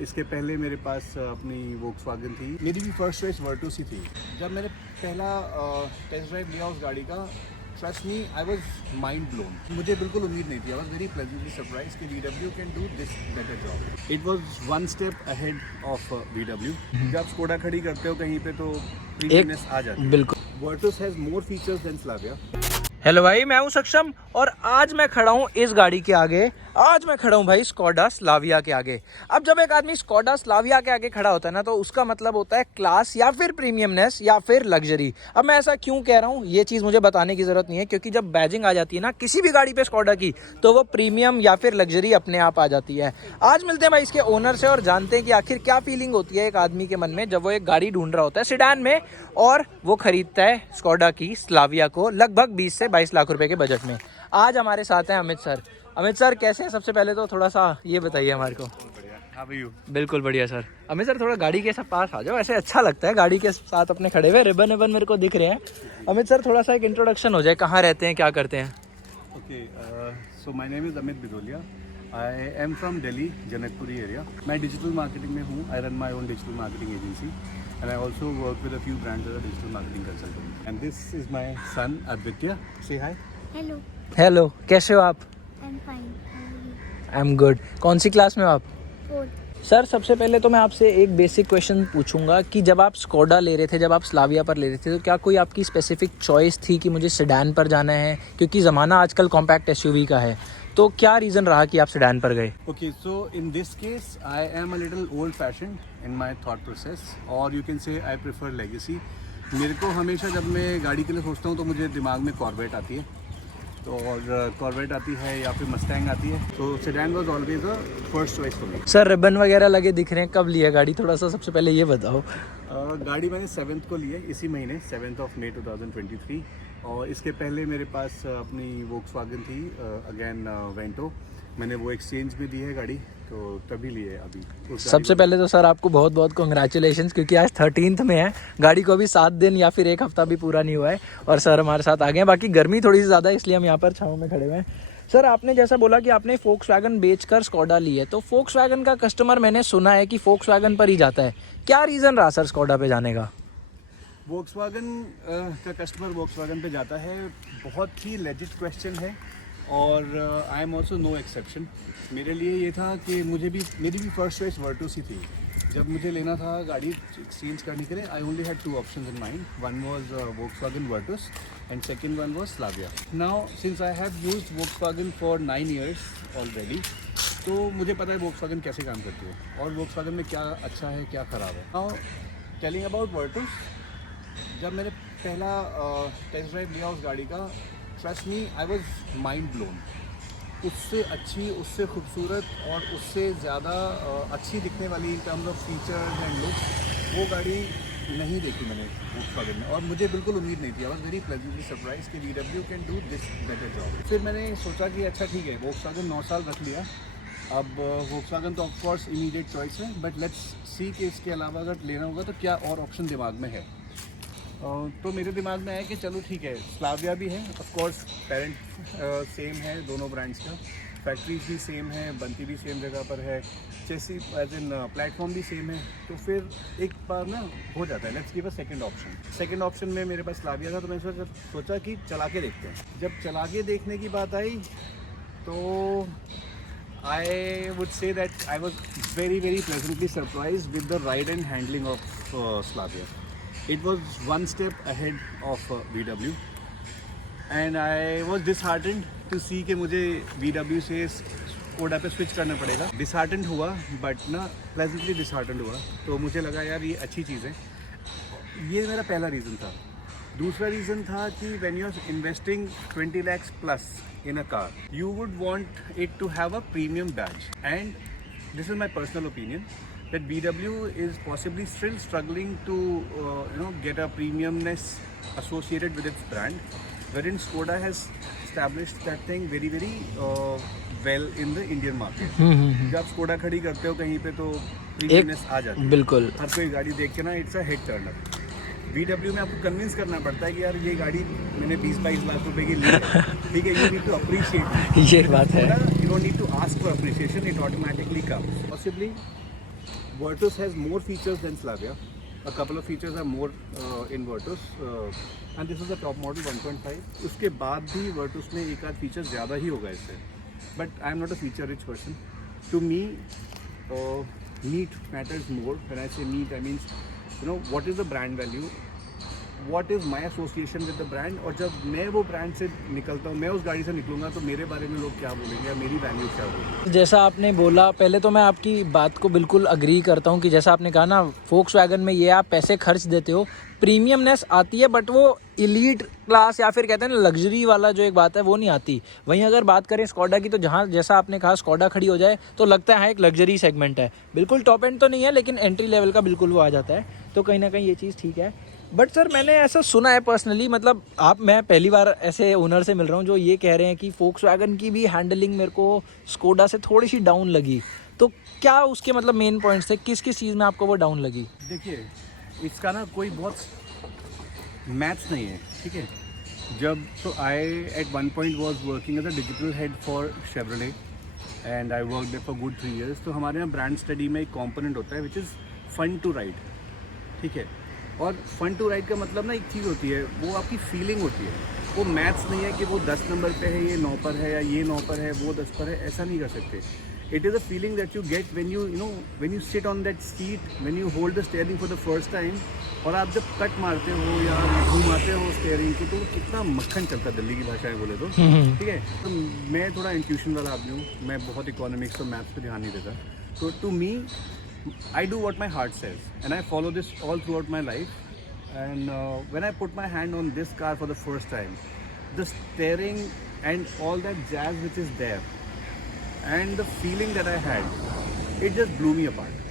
इसके पहले मेरे पास अपनी वोक्सवैगन थी। मेरी भी फर्स्ट चॉइस वर्टस ही थी। जब मैंने पहला टेस्ट ड्राइव लिया उस गाड़ी का, trust me, I was mind blown. मुझे बिल्कुल उम्मीद नहीं थी। I was very pleasantly surprise कि VW can do this better job. It was one step ahead of VW। जब स्कोडा खड़ी करते हो कहीं पे तो प्रीमियमनेस आ जाती है। बिल्कुल। Virtus has more features than Slavia. Hello भाई, मैं हूं सक्षम और आज मैं खड़ा हूं इस गाड़ी के आगे। आज मैं खड़ा हूं भाई स्कोडा स्लाविया के आगे। अब जब एक आदमी स्कोडा स्लाविया के आगे खड़ा होता है ना, तो उसका मतलब होता है क्लास या फिर प्रीमियमनेस या फिर लग्जरी। अब मैं ऐसा क्यों कह रहा हूं, ये चीज़ मुझे बताने की ज़रूरत नहीं है, क्योंकि जब बैजिंग आ जाती है ना किसी भी गाड़ी पे स्कोडा की, तो वो प्रीमियम या फिर लग्जरी अपने आप आ जाती है। आज मिलते हैं भाई इसके ओनर से और जानते हैं कि आखिर क्या फीलिंग होती है एक आदमी के मन में जब वो एक गाड़ी ढूंढ रहा होता है सिडान में और वो खरीदता है स्कोडा की स्लाविया को लगभग 20 से 22 लाख रुपए के बजट में। आज हमारे साथ हैं अमित सर। अमित सर कैसे हैं? सबसे पहले तो थोड़ा सा ये बताइए हमारे को। बिल्कुल बढ़िया सर। अमित सर थोड़ा गाड़ी के पास आ जाओ, ऐसे अच्छा लगता है गाड़ी के साथ अपने खड़े हुए। रिबन रिबन मेरे को दिख रहे हैं। अमित सर थोड़ा सा एक इंट्रोडक्शन हो जाए, कहाँ रहते हैं, क्या करते हैं? Okay, so my name is Amit Bidolia. I am from Delhi, Janakpuri area. मैं डिजिटल मार्केटिंग में हूँ। I run my own digital marketing agency and I also work with a few brands as a digital marketing consultant. And this is my son Aditya. Say hi. Hello. Hello, कैसे हो आप? I am fine. I am good. कौन सी class में हो आप? 4th। Sir सबसे पहले तो मैं आपसे एक बेसिक क्वेश्चन पूछूंगा कि जब आप स्कोडा ले रहे थे, जब आप स्लाविया पर ले रहे थे, तो क्या कोई आपकी स्पेसिफिक चॉइस थी कि मुझे सेडान पर जाना है? क्योंकि ज़माना आजकल कॉम्पैक्ट एसयूवी का है, तो क्या रीज़न रहा कि आप सेडान पर गए? Okay, so in this case, I am a little old-fashioned in my thought process, or you can say I prefer legacy. मेरे को हमेशा जब मैं गाड़ी के लिए सोचता हूँ तो मुझे दिमाग में कॉर्वेट आती है, तो और कॉर्वेट आती है या फिर मस्टैंग आती है। तो sedan was always a first choice for me. Sir ribbon वगैरह लगे दिख रहे हैं, कब लिया गाड़ी? थोड़ा सा सबसे पहले ये बताओ। गाड़ी मैंने 7th को ली है, इसी महीने 7th of May 2023। और इसके पहले मेरे पास अपनी वोक्सवैगन थी, अगेन वेंटो। मैंने वो एक्सचेंज में दी है गाड़ी, तो तभी लिए अभी। सबसे पहले तो सर आपको बहुत बहुत कॉन्ग्रेचुलेशंस, क्योंकि आज 13th में है, गाड़ी को अभी 7 दिन या फिर 1 हफ्ता भी पूरा नहीं हुआ है और सर हमारे साथ आ गए हैं। बाकी गर्मी थोड़ी सी ज़्यादा है, इसलिए हम यहाँ पर छाँव में खड़े हुए हैं। सर आपने जैसा बोला कि आपने फोक्सवैगन बेचकर स्कोडा ली है, तो फोक्सवैगन का कस्टमर मैंने सुना है कि फोक्सवैगन पर ही जाता है। क्या रीज़न रहा सर स्कोडा पे जाने का? वोक्सवैगन का कस्टमर वोक्सवैगन पे जाता है, बहुत ही लेजिट क्वेश्चन है और I am also no exception. मेरे लिए ये था कि मेरी भी फर्स्ट चॉइस वर्टस ही थी। जब मुझे लेना था गाड़ी एक्सचेंज करने के लिए, I only had 2 options in mind. One was Volkswagen Virtus and second one was Slavia. Now since I have used Volkswagen for 9 years already, तो मुझे पता है वोक्सवैगन कैसे काम करती है और वोक्सवैगन में क्या अच्छा है क्या ख़राब है। नाउ टेलिंग अबाउट वर्टस, जब मैंने पहला टेस्ट ड्राइव लिया उस गाड़ी का, trust me, I was mind blown. उससे अच्छी, उससे खूबसूरत और उससे ज़्यादा अच्छी दिखने वाली in terms of features and look वो गाड़ी नहीं देखी मैंने वोक्सवैगन में, और मुझे बिल्कुल उम्मीद नहीं थी। I was very pleasantly surprise कि VW can do this better job. फिर मैंने सोचा कि अच्छा ठीक है, वोक्सवैगन 9 साल रख लिया, अब वोक्सवैगन तो ऑफकोर्स इमीडिएट चॉइस है, बट लेट्स सी कि इसके अलावा अगर लेना होगा तो क्या और ऑप्शन दिमाग में है। तो मेरे दिमाग में आया कि चलो ठीक है, स्लाविया भी है, ऑफ कोर्स पेरेंट सेम है दोनों ब्रांड्स का, फैक्ट्रीज भी सेम है, बनती भी सेम जगह पर है, चेसी एज इन प्लेटफॉर्म भी सेम है, तो फिर एक बार ना हो जाता है, let's give a second option. Second option में मेरे पास स्लाविया था, तो मैंने सोचा कि चला के देखते हैं। जब चला के देखने की बात आई तो I would say that I was very pleasantly surprised with the ride and handling of Slavia. It was one step ahead of VW, and I was disheartened to see कि मुझे VW से स्कोडा पे switch करना पड़ेगा। Disheartened हुआ, but ना pleasantly disheartened हुआ, तो मुझे लगा यार ये अच्छी चीज़ है। ये मेरा पहला रीज़न था। दूसरा रीज़न था कि when you are investing 20 lakhs plus in a car, you would want it to have a premium badge, and this is my personal opinion that VW is possibly still struggling to get a premiumness associated with its brand, wherein Skoda has established that thing very well in the Indian market. जब Skoda खड़ी करते हो कहीं पे तो premiumness आ जाती है। बिल्कुल। हर कोई गाड़ी देख के ना it's a head Turner. VW में आपको कन्विंस करना पड़ता है कि यार ये गाड़ी मैंने 20-22 लाख रुपए की ली है, ठीक है, यू नीड टू अप्रिशिएट। ये बात है। You don't need to ask for appreciation, it automatically comes. Possibly Virtus has more features than Slavia. A couple of features are more in Virtus, and this is the top model 1.5. उसके बाद भी Virtus में एक आध feature ज़्यादा ही होगा इससे. But I am not a feature rich person. To me, meat matters more. When I say meat, I mean, you know, what is the brand value? What is my association with the brand? और जब मैं वो brand से निकलता हूँ, मैं उस गाड़ी से निकलूँगा तो मेरे बारे में लोग क्या बोलेंगे या मेरी वैल्यू क्या होगी. जैसा आपने बोला, पहले तो मैं आपकी बात को बिल्कुल अग्री करता हूँ कि जैसा आपने कहा ना, फोक्सवैगन में ये आप पैसे खर्च देते हो, प्रीमियमनेस आती है, बट वो इलीट क्लास या फिर कहते हैं ना लग्जरी वाला जो एक बात है वो नहीं आती. वहीं अगर बात करें स्कोडा की, तो जहाँ जैसा आपने कहा स्कोडा खड़ी हो जाए तो लगता है एक लग्जरी सेगमेंट है. बिल्कुल टॉप एंड तो नहीं है, लेकिन एंट्री लेवल का बिल्कुल वो आ जाता है. तो कहीं ना कहीं ये चीज़ ठीक है. बट सर मैंने ऐसा सुना है पर्सनली, मतलब मैं पहली बार ऐसे ओनर से मिल रहा हूँ जो ये कह रहे हैं कि फोक्सवैगन की भी हैंडलिंग मेरे को स्कोडा से थोड़ी सी डाउन लगी. तो क्या उसके मतलब मेन पॉइंट्स थे, किस किस चीज़ में आपको वो डाउन लगी? देखिए, इसका ना कोई बहुत मैथ्स नहीं है, ठीक है. जब तो I at one point was working as a digital head for Chevrolet and I work there for good 3 years. तो हमारे यहाँ ब्रांड स्टडी में एक कॉम्पोनेंट होता है which is fun to ride, ठीक है. और फन टू राइड का मतलब ना एक चीज़ होती है, वो आपकी फीलिंग होती है. वो मैथ्स नहीं है कि वो 10 नंबर पे है, ये 9 पर है, या ये 9 पर है, वो 10 पर है. ऐसा नहीं कर सकते. It is a feeling that you get when you sit on that seat, when you hold the steering for the first time. और आप जब कट मारते हो या घुमाते हो स्टीयरिंग को, तो कितना मक्खन चलता है, दिल्ली की भाषा में बोले तो, ठीक है. तो मैं थोड़ा इंट्यूशन वाला आदमी हूँ, मैं बहुत इकोनॉमिक्स और मैथ्स पे ध्यान नहीं देता. तो to me, I do what my heart says, and I follow this all throughout my life. And when I put my hand on this car for the first time, the steering and all that jazz which is there, and the feeling that I had, it just blew me apart.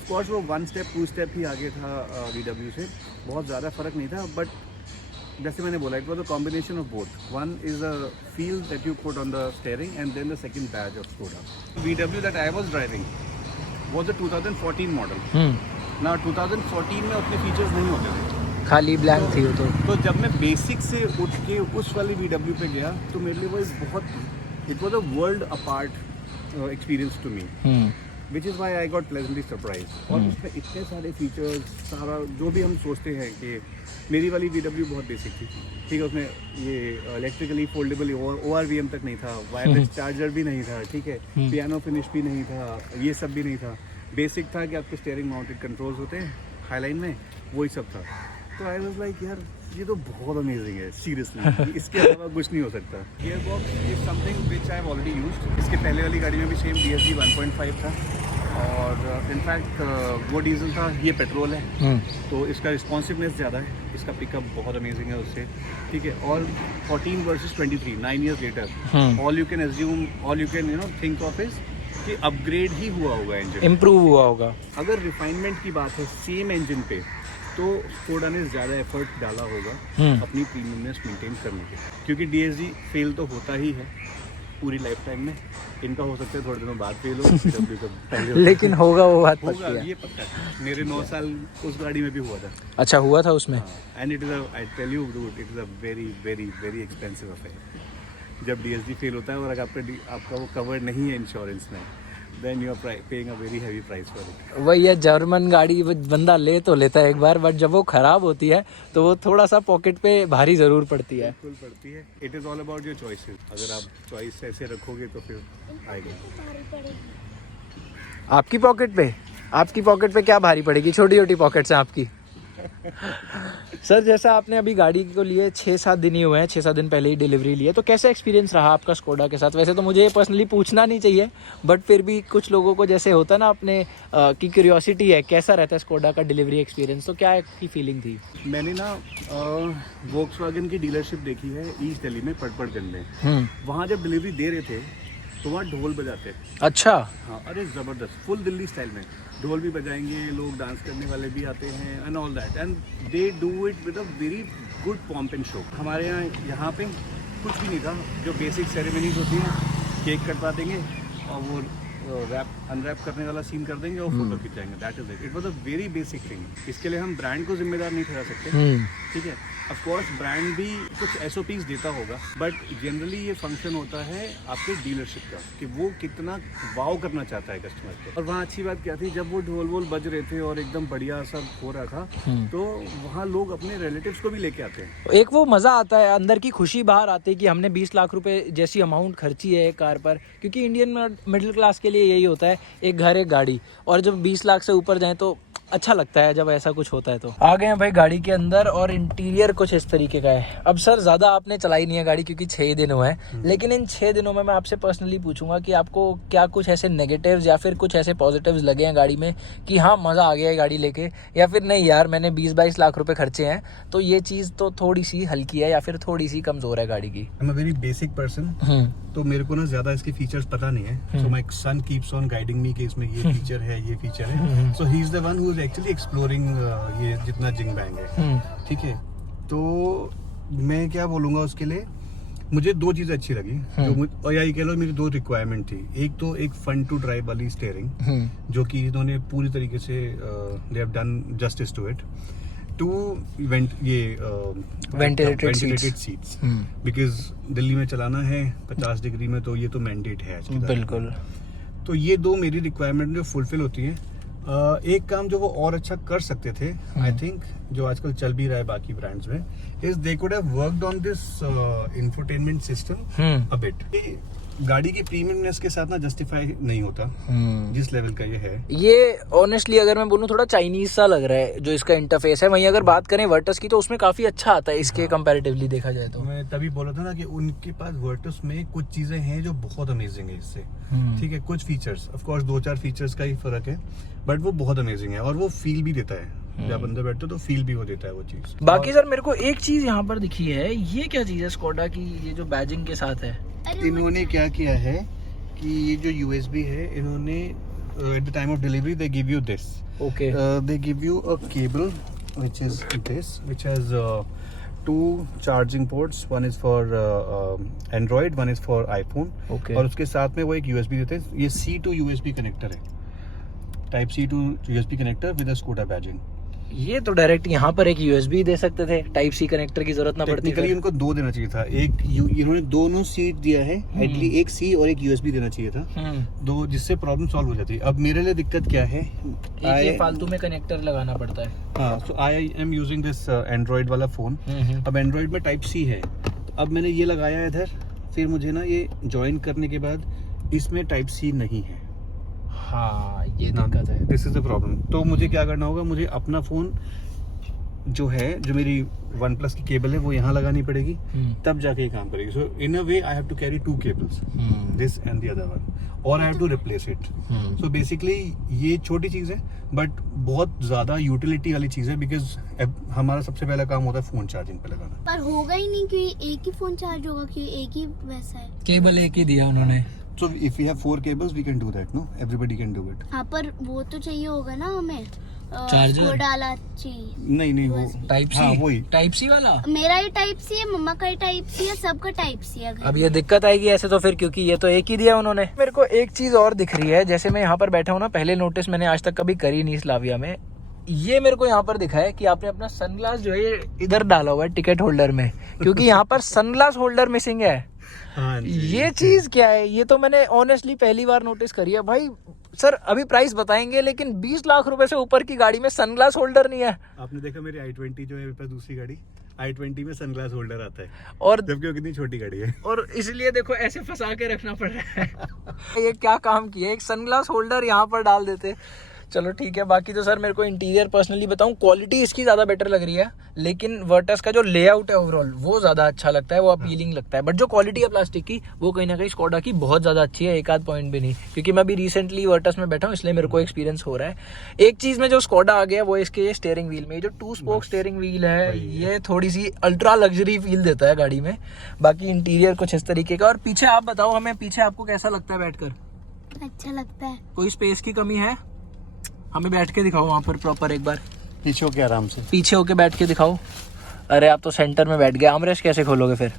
Of course, वो 1 step 2 step ही आगे था VW से, बहुत ज़्यादा फ़र्क नहीं था. But जैसे मैंने बोला, it was a combination of both. One is a feel that you put on the steering, and then the second badge of Skoda. VW that I was driving was a 2014 model. Now 2014 में उतने features नहीं होते थे, खाली blank थी वो तो जब मैं बेसिक से उठ के उस वाली VW पे गया, तो मेरे लिए वो एक बहुत, it was a world apart experience to me, which is why I got pleasantly surprise. और उसमें इतने सारे फीचर्स, सारा जो भी हम सोचते हैं कि मेरी वाली VW बहुत बेसिक थी, ठीक है. उसमें ये इलेक्ट्रिकली फोल्डेबल ORVM तक नहीं था, वायरलेस चार्जर भी नहीं था, ठीक है, पियानो फिनिश भी नहीं था, ये सब भी नहीं था. बेसिक था कि आपके स्टीयरिंग माउंटेड कंट्रोल्स होते हैं हाईलाइन में, वही सब था. तो आई वाज लाइक, यार ये तो बहुत अमेजिंग है, सीरियसली. इसके अलावा कुछ नहीं हो सकता. Gear box is something which I have already used. इसके पहले वाली गाड़ी में भी सेम DSG 1.5 था, और इनफैक्ट वो डीजल था, ये पेट्रोल है. तो इसका रिस्पॉन्सिवनेस ज़्यादा है, इसका पिकअप बहुत अमेजिंग है उससे, ठीक है. और 14 versus 23, 9 years later, all you can assume, all you can think of is कि अपग्रेड ही हुआ होगा, इंजन इम्प्रूव हुआ होगा. अगर रिफाइनमेंट की बात है सेम इंजन पे, तो स्कोडा ने ज़्यादा एफर्ट डाला होगा अपनी प्रीमियमनेस मेंटेन करने के, क्योंकि DSG फेल तो होता ही है पूरी लाइफ टाइम में. इनका हो सकता है थोड़े दिनों बाद फेल हो, VW का पहले लेकिन होगा, वो बात होगा, पक्की है. ये पक्का है. मेरे 9 साल उस गाड़ी में भी हुआ था. अच्छा हुआ था उसमें. And it is I tell you dude, it is a very very very expensive affair. जब DSG फेल होता है और अगर आपका वो कवर नहीं है इंश्योरेंस में, then you are paying a very heavy price for it. वही है, जर्मन गाड़ी बंदा ले तो लेता है एक बार, बट जब वो खराब होती है तो वो थोड़ा सा पॉकेट पे भारी जरूर पड़ती है. बिल्कुल पड़ती है. It is all about your choices. अगर आप चॉइस ऐसे रखोगे तो फिर आएगा. आपकी पॉकेट पे क्या भारी पड़ेगी? छोटी छोटी पॉकेट्स हैं आपकी. सर जैसा आपने अभी गाड़ी को लिए 6-7 दिन ही हुए हैं, 6-7 दिन पहले ही डिलीवरी ली है, तो कैसा एक्सपीरियंस रहा आपका स्कोडा के साथ? वैसे तो मुझे पर्सनली पूछना नहीं चाहिए, बट फिर भी कुछ लोगों को जैसे होता है ना अपने की क्यूरियोसिटी है, कैसा रहता है स्कोडा का डिलीवरी एक्सपीरियंस, तो क्या की फीलिंग थी? मैंने ना वोक्सवैगन की डीलरशिप देखी है ईस्ट दिल्ली में, पटपड़गंज में. वहाँ जब डिलीवरी दे रहे थे तो वहाँ ढोल बजाते. अच्छा. हाँ, अरे ज़बरदस्त, फुल दिल्ली स्टाइल में ढोल भी बजाएंगे, लोग डांस करने वाले भी आते हैं, and all that, and they do it with a very good pomp and show. हमारे यहाँ पे कुछ भी नहीं था. जो बेसिक सेरेमनीज होती हैं, केक कटवा देंगे और वो रैप अनरैप करने वाला सीन कर देंगे और फोटो खिंचाएंगे, that is it was a very basic thing. इसके लिए हम ब्रांड को जिम्मेदार नहीं ठहरा सकते, ठीक है। ऑफ कोर्स ब्रांड भी कुछ एसओपीज देता होगा, बट जनरली ये फंक्शन होता है आपके डीलरशिप का कि वो कितना वाव करना चाहता है कस्टमर को। और वहाँ अच्छी बात क्या थी, जब वो ढोल वोल बज रहे थे और एकदम बढ़िया सब हो रहा था, तो वहाँ लोग अपने रिलेटिव्स को भी लेके आते हैं। एक वो मज़ा आता है, अंदर की खुशी बाहर आती है कि हमने 20 लाख रुपए जैसी अमाउंट खर्ची है एक कार पर, क्योंकि इंडियन मिडिल क्लास के लिए यही होता है, एक घर एक गाड़ी। और जब 20 लाख से ऊपर जाए तो अच्छा लगता है जब ऐसा कुछ होता है। तो आ गए हैं भाई गाड़ी के अंदर और इंटीरियर कुछ इस तरीके का है। अब सर ज़्यादा आपने चलाई नहीं है गाड़ी क्योंकि 6 दिन हुए हैं, लेकिन इन 6 दिनों में मैं आपसे पर्सनली पूछूंगा कि आपको क्या कुछ ऐसे नेगेटिव्स या फिर कुछ ऐसे पॉजिटिव्स लगे हैं गाड़ी में कि हाँ मज़ा आ गया है गाड़ी लेके, या फिर नहीं यार मैंने 20-22 लाख रुपए खर्चे हैं तो ये चीज़ तो थोड़ी सी हल्की है या फिर थोड़ी सी कमज़ोर है गाड़ी की। I am a very basic person, तो मेरे को ना ज़्यादा इसके फीचर्स पता नहीं है। So my son keeps on guiding me कि इसमें ये फीचर है, ये फीचर है। So he is the one who is actually exploring ये जितना जिंग बैंग है, ठीक है। तो मैं क्या बोलूँगा उसके लिए, मुझे 2 चीज़ें अच्छी लगी और या ये कह लो मेरी 2 रिक्वायरमेंट थी। एक तो एक फन टू ड्राइव वाली स्टीयरिंग जो कि इन्होंने पूरी तरीके से they have done justice to it. 2 ventilated seats, because Delhi में चलाना है 50 डिग्री में, तो ये तो मैंडेट है आज की तारीख। बिल्कुल। तो ये 2 मेरी रिक्वायरमेंट जो फुलफिल होती है। एक काम जो वो और अच्छा कर सकते थे, आई थिंक, जो आजकल चल भी रहा है बाकी ब्रांड्स में, is they could have worked on this infotainment system a bit. गाड़ी की प्रीमियमनेस के साथ ना जस्टिफाई नहीं होता जिस लेवल का ये है। ये ऑनेस्टली अगर मैं बोलूँ थोड़ा चाइनीज सा लग रहा है जो इसका इंटरफेस है। वहीं अगर बात करें वर्टस की तो उसमें काफी अच्छा आता है इसके कंपैरेटिवली देखा जाए तो। मैं तभी बोला था ना कि उनके पास वर्टस में कुछ चीजें हैं जो बहुत अमेजिंग है इससे, ठीक है। कुछ फीचर्स, ऑफ कोर्स 2-4 फीचर्स का ही फर्क है, बट वो बहुत अमेजिंग है और वो फील भी देता है। जब अंदर बैठते हो तो फील भी वो देता है वो चीज। बाकी सर मेरे को एक चीज यहाँ पर दिखी है, ये क्या चीज है स्कोडा की, ये जो बैजिंग के साथ है। इन्होंने क्या किया है कि ये जो USB है, इन्होंने at the time of delivery they give you this, okay, they give you a cable which is this, which has 2 charging ports, one is for Android, one is for iPhone, और उसके साथ में वो एक USB देते हैं। ये C to USB connector है, type C to USB connector with a scooter badging. ये तो डायरेक्ट यहाँ पर एक USB दे सकते थे, टाइप C कनेक्टर की जरूरत ना पड़ती। टेक्निकली उनको 2 देना चाहिए था, एक इन्होंने दोनों सीट दिया है, एटली एक C और एक USB देना चाहिए था, 2, जिससे प्रॉब्लम सॉल्व हो जाती। अब मेरे लिए दिक्कत क्या है, ये फालतू में कनेक्टर लगाना पड़ता है। हाँ, so I am using this Android वाला फोन। अब एंड्रॉइड में टाइप C है, अब मैंने ये लगाया है इधर, फिर मुझे ना ये ज्वाइन करने के बाद इसमें टाइप C नहीं है। हाँ ये दिक्कत है, दिस इज द प्रॉब्लम। तो मुझे क्या करना होगा, मुझे अपना फोन जो है, जो मेरी OnePlus की केबल है, वो यहाँ लगानी पड़ेगी, तब जाके ये काम करेगी। So in a way I have to carry 2 cables, this end the other one, और I have to replace it. So basically ये छोटी चीज़ है बट बहुत ज़्यादा यूटिलिटी वाली चीज़ है, बिकॉज हमारा सबसे पहला काम होता है फ़ोन चार्जिंग पे लगाना। पर होगा ही नहीं क्योंकि एक ही फोन चार्ज होगा, क्योंकि एक ही वैसा है, केबल एक ही दिया उन्होंने। So if we have 4 cables, we can do that, no? Everybody can do it. हाँ पर वो तो चाहिए होगा ना हमें, चार्जर? वो डाला चाहिए। नहीं वो टाइप हाँ, C, वही टाइप C वाला। मेरा ही टाइप C है, मम्मा का ही टाइप C है, सबका टाइप C है। अब ये दिक्कत आएगी ऐसे तो फिर, क्योंकि ये तो एक ही दिया उन्होंने। मेरे को एक चीज और दिख रही है, जैसे मैं यहाँ पर बैठा हूँ ना, पहले नोटिस मैंने आज तक कभी करी नहीं स्लाविया में। ये मेरे को यहाँ पर दिखा है कि आपने अपना सनग्लास जो है ये इधर डाला हुआ है टिकट होल्डर में, क्योंकि यहाँ पर सनग्लास होल्डर मिसिंग है। हाँ, ये चीज क्या है, ये तो मैंने ऑनेस्टली पहली बार नोटिस करी है भाई। सर अभी प्राइस बताएंगे, लेकिन 20 लाख रुपए से ऊपर की गाड़ी में सनग्लास होल्डर नहीं है। आपने देखा मेरी i20 जो है मेरे पास दूसरी गाड़ी, i20 में सनग्लास होल्डर आता है, और जबकि वो कितनी छोटी गाड़ी है। और इसलिए देखो ऐसे फंसा के रखना पड़ रहा है। ये क्या काम किया, एक सनग्लास होल्डर यहाँ पर डाल देते। चलो ठीक है। बाकी तो सर मेरे को इंटीरियर पर्सनली बताऊं, क्वालिटी इसकी ज़्यादा बेटर लग रही है, लेकिन वर्टस का जो लेआउट है ओवरऑल वो ज़्यादा अच्छा लगता है, वो अपीलिंग लगता है। बट जो क्वालिटी है प्लास्टिक की, वो कहीं ना कहीं स्कोडा की बहुत ज़्यादा अच्छी है, एक आध पॉइंट भी नहीं। क्योंकि मैं अभी रिसेंटली वर्टस में बैठा हूँ, इसलिए मेरे को एक्सपीरियंस हो रहा है। एक चीज़ में जो स्कोडा आ गया वो इसके स्टीयरिंग व्हील में, जो 2 स्पोक स्टीयरिंग व्हील है, ये थोड़ी सी अल्ट्रा लग्जरी फील देता है गाड़ी में। बाकी इंटीरियर कुछ इस तरीके का। और पीछे आप बताओ हमें, पीछे आपको कैसा लगता है बैठकर? अच्छा लगता है। कोई स्पेस की कमी है? हमें बैठ के दिखाओ वहाँ पर प्रॉपर एक बार, पीछे होके आराम से, पीछे होके बैठ के दिखाओ। अरे आप तो सेंटर में बैठ गए, आमरेश कैसे खोलोगे फिर?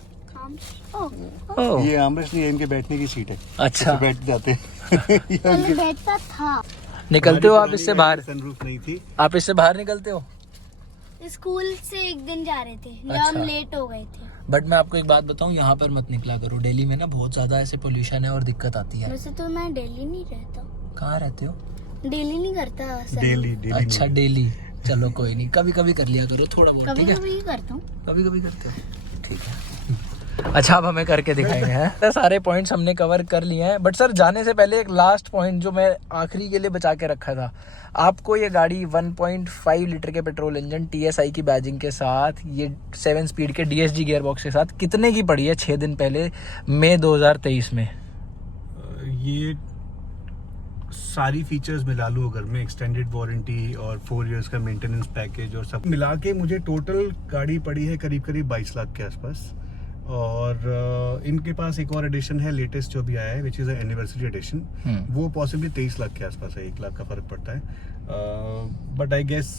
ओह, ये आमरेस्ट नहीं है, इनके बैठने की सीट है। अच्छा। इसमें बैठ जाते हैं। पहले बैठता था। निकलते हो आप इससे बाहर? सनरूफ नहीं थी। आप इससे बाहर निकलते हो? स्कूल से एक दिन जा रहे थे, जब अच्छा। हम लेट हो गए थे। बट मैं आपको एक बात बताऊं, यहाँ पर मत निकला करो। दिल्ली में ना बहुत ज्यादा ऐसे पोल्यूशन है और दिक्कत आती है। वैसे तो मैं डेली नहीं रहता, कहाँ रहते हो? डेली नहीं करता सर। डेली अच्छा, डेली। चलो कोई नहीं, कभी कभी कर लिया करो थोड़ा बहुत, कभी ठीक है? कभी ही करता हूँ। कभी कभी करते हो, ठीक है। अच्छा, अब हमें करके दिखाएंगे हैं। सारे पॉइंट्स हमने कवर कर लिए हैं, बट सर जाने से पहले एक लास्ट पॉइंट जो मैं आखिरी के लिए बचा के रखा था। आपको ये गाड़ी 1.5 लीटर के पेट्रोल इंजन TSI की बैजिंग के साथ, ये 7 स्पीड के DSG गियर बॉक्स के साथ कितने की पड़ी है 6 दिन पहले, मई 2023 में? ये सारी फीचर्स मिला लूँ अगर मैं, एक्सटेंडेड वारंटी और 4 इयर्स का मेंटेनेंस पैकेज और सब मिला के, मुझे टोटल गाड़ी पड़ी है करीब करीब 22 लाख के आसपास। और इनके पास एक और एडिशन है लेटेस्ट जो भी आया है, विच इज़ एनिवर्सरी एडिशन। वो पॉसिबली 23 लाख के आसपास है, 1 लाख का फर्क पड़ता है। But I guess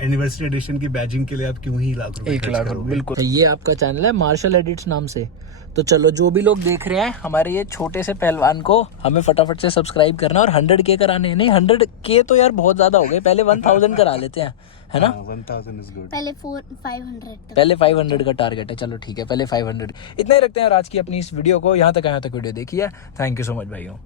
anniversary edition की बैजिंग के लिए आप क्यों ही लाख रुपए 1 खर्च लाख, करोगे? बिल्कुल। ये आपका चैनल है मार्शल एडिट्स नाम से, तो चलो जो भी लोग देख रहे हैं हमारे ये छोटे से पहलवान को, हमें फटाफट से सब्सक्राइब करना और 100K कराने हैं। नहीं, 100K तो यार बहुत ज्यादा हो गए, पहले 1000 करा लेते हैं, है ना? 1000 इज गुड। पहले 500 तक। पहले 500 का टारगेट है, चलो ठीक है, पहले 500 इतना ही रखते हैं। और आज की अपनी इस वीडियो को यहाँ तक वीडियो देखी है। थैंक यू सो मच भाइयों।